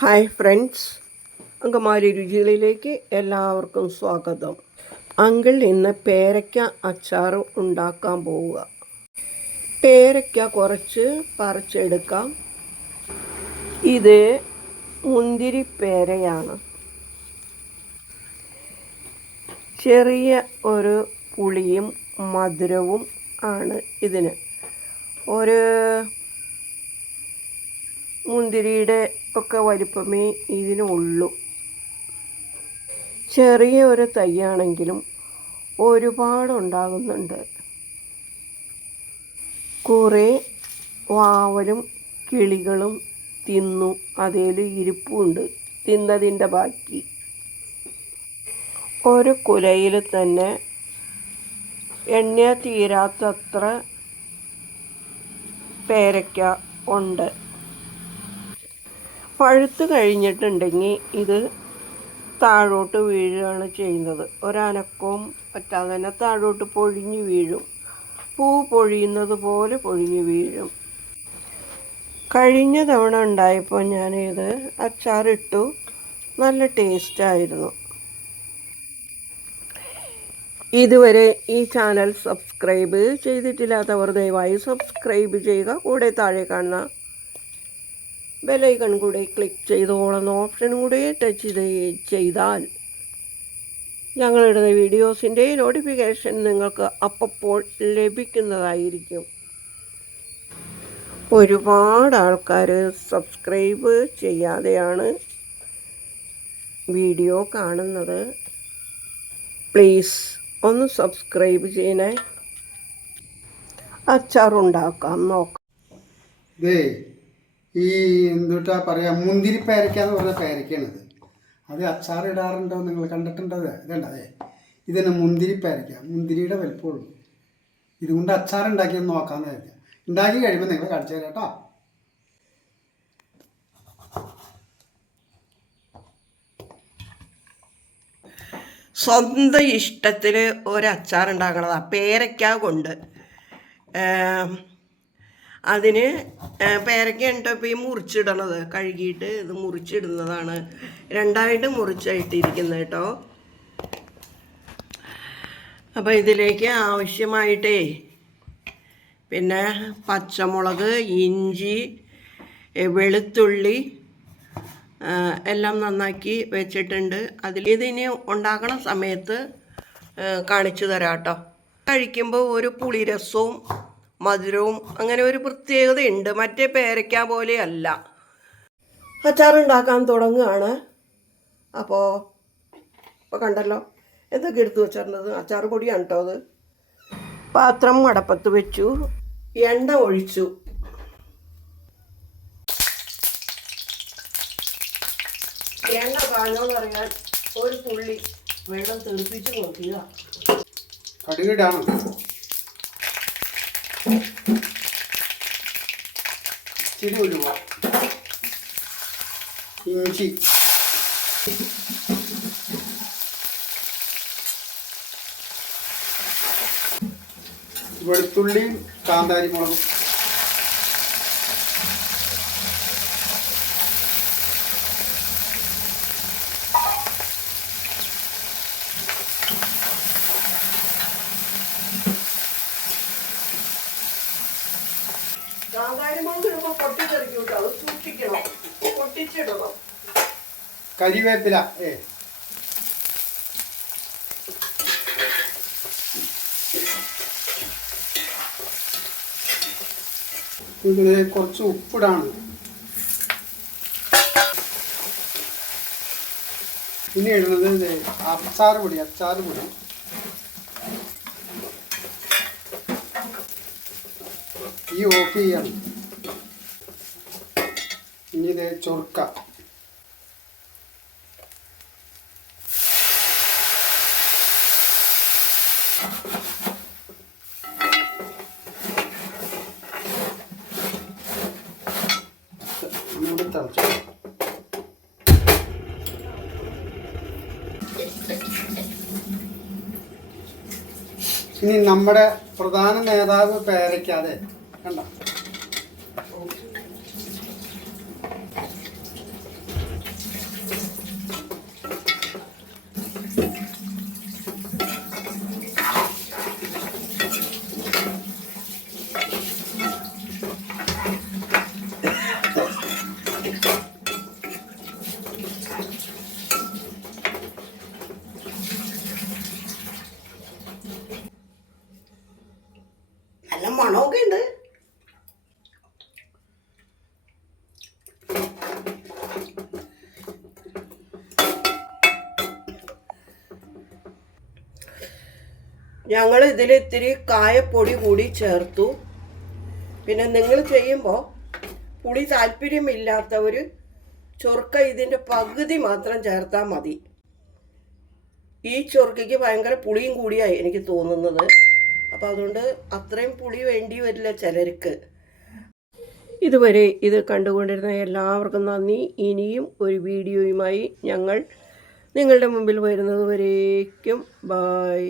Hi friends അങ്കമാരി രുചികളിലേക്ക് എല്ലാവർക്കും സ്വാഗതം. Uncle ഇന്ന് പേരയ്ക്ക അച്ചാർ ഉണ്ടാക്കാൻ പോവുക. പേരയ്ക്ക കുറച്ച് പറിച്ചെടുക്കാം. ഇത് മുന്തിരി പേരയാണ്. ചെറിയ ഒരു പുളിയും മധുരവും ആണ് ഇതിന്. ഒരു മുന്തിരിയുടെ ഒക്കെ വലിപ്പമേ ഇതിനുള്ളൂ ചെറിയ ഒരു തൈയാണെങ്കിലും ഒരുപാടുണ്ടാകുന്നുണ്ട് കുറേ വാവലും കിളികളും തിന്നു. അതിൽ ഇരിപ്പുണ്ട്. തിന്നതിന്റെ ബാക്കി. ഒരു കുലയിൽ തന്നെ എണ്ണ തീരാത്തത്ര പേരയ്ക്ക ഉണ്ട്. പഴുത്ത് കഴിഞ്ഞിട്ടുണ്ടെങ്കിൽ ഇത് താഴോട്ട് വീഴുകയാണ് ചെയ്യുന്നത്. ഒരനക്കവും പറ്റാതെ തന്നെ താഴോട്ട് പൊഴിഞ്ഞു വീഴും. പൂ പൊഴിയുന്നത് പോലെ പൊഴിഞ്ഞു വീഴും. കഴിഞ്ഞ തവണ ഉണ്ടായപ്പോൾ ഞാനിത് അച്ചാറിട്ടു. നല്ല ടേസ്റ്റായിരുന്നു ഇതുവരെ ഈ ചാനൽ സബ്സ്ക്രൈബ് ചെയ്തിട്ടില്ലാത്തവർ ദയവായി സബ്സ്ക്രൈബ് ചെയ്യുക. കൂടെ താഴെ കാണുന്ന ബെലൈക്കൺ കൂടെ ക്ലിക്ക് ചെയ്തോളുന്ന ഓപ്ഷനും കൂടെ ടച്ച് ചെയ്ത് ചെയ്താൽ ഞങ്ങളിടുന്ന വീഡിയോസിന്റെ നോട്ടിഫിക്കേഷൻ നിങ്ങൾക്ക് അപ്പോൾ ലഭിക്കുന്നതായിരിക്കും. ഒരുപാട് ആൾക്കാർ സബ്സ്ക്രൈബ് ചെയ്യാതെയാണ് വീഡിയോ കാണുന്നത്. പ്ലീസ് ഒന്ന് സബ്സ്ക്രൈബ് ചെയ്യണേ. അച്ചാറുണ്ടാക്കാം നോക്കാം. ഈ എന്തുട്ടാ പറയാ മുന്തിരി പേരയ്ക്കാന്ന് പറഞ്ഞ പേരയ്ക്കാണിത് അത് അച്ചാർ ഇടാറുണ്ടോ നിങ്ങൾ കണ്ടിട്ടുണ്ടോ? ഇത്? ഇതുണ്ട് അതെ. ഇതിന് മുന്തിരി പേരയ്ക്ക മുന്തിരിയുടെ വലിപ്പമുള്ളൂ. ഇതുകൊണ്ട് അച്ചാർ ഉണ്ടാക്കിയെന്ന് നോക്കാമെന്ന് വിചാരിക്കുക ഉണ്ടാക്കി കഴിയുമ്പോൾ നിങ്ങൾ കാണിച്ചു തരാം കേട്ടോ. സ്വന്തം ഇഷ്ടത്തിൽ ഒരു അച്ചാർ ഉണ്ടാക്കണതാണ് പേരയ്ക്ക കൊണ്ട്. അതിന് പേരക്ക ഇപ്പോൾ ഈ മുറിച്ചിടണത്. കഴുകിയിട്ട് ഇത് മുറിച്ചിടുന്നതാണ്. രണ്ടായിട്ട് മുറിച്ചായിട്ടിരിക്കുന്നത് കേട്ടോ. അപ്പോൾ ഇതിലേക്ക് ആവശ്യമായിട്ടേ പിന്നെ പച്ചമുളക് ഇഞ്ചി വെളുത്തുള്ളി എല്ലാം നന്നാക്കി വെച്ചിട്ടുണ്ട്. അതിൽ ഇതിനി ഉണ്ടാക്കണ സമയത്ത് കാണിച്ചു തരാം കേട്ടോ. കഴിക്കുമ്പോൾ ഒരു പുളിരസവും മധുരവും അങ്ങനെ ഒരു പ്രത്യേകതയുണ്ട്. മറ്റേ പേരയ്ക്ക പോലെയല്ല. അച്ചാർ ഉണ്ടാക്കാൻ തുടങ്ങുകയാണ്. അപ്പോൾ ഇപ്പോൾ കണ്ടല്ലോ. എന്തൊക്കെ എടുത്തു വെച്ചിരുന്നത്? അച്ചാർ പൊടിയാണ് കേട്ടോ അത്. പാത്രം അടപ്പത്ത് വെച്ചു. എണ്ണ ഒഴിച്ചു. എണ്ണ കാഞ്ഞോന്ന് അറിയാൻ ഒരു പുള്ളി വെള്ളം തെളിപ്പിച്ച് നോക്കുക കടുകിടാണ്. ഇച്ചിരി ഉലുവ ഇഞ്ചി. വെളുത്തുള്ളിയും കാന്താരി മുളകും കരിവേപ്പില. ഏ. ഇതിൽ കുറച്ച് ഉപ്പിടാണ്. പിന്നെ ഇടുന്നത് അച്ചാറ് പൊടി അച്ചാർ പൊടി. ഈ ഓഫ് ചെയ്യണം. ഇനി ഇത് ചൊറുക്ക. തിളച്ചു. ഇനി നമ്മുടെ പ്രധാന നേതാവ് പേരയ്ക്കാതെ. കണ്ട? മണമൊക്കെ ഉണ്ട്. ഞങ്ങൾ ഇതിൽ ഇത്തിരി കായപ്പൊടി കൂടി ചേർത്തു. പിന്നെ നിങ്ങൾ ചെയ്യുമ്പോൾ പുളി താല്പര്യമില്ലാത്തവർ ചൊർക്ക ഇതിന്റെ പകുതി മാത്രം ചേർത്താൽ മതി. ഈ ചൊർക്കയ്ക്ക് ഭയങ്കര പുളിയും കൂടിയായി എനിക്ക് തോന്നുന്നത്. അപ്പോൾ അതുകൊണ്ട് അത്രയും പുളി വേണ്ടി വരില്ല ചിലർക്ക്. ഇതുവരെ ഇത് കണ്ടുകൊണ്ടിരുന്ന എല്ലാവർക്കും നന്ദി. ഇനിയും ഒരു വീഡിയോയുമായി ഞങ്ങൾ നിങ്ങളുടെ മുമ്പിൽ വരുന്നത് വരേക്കും. ബായ്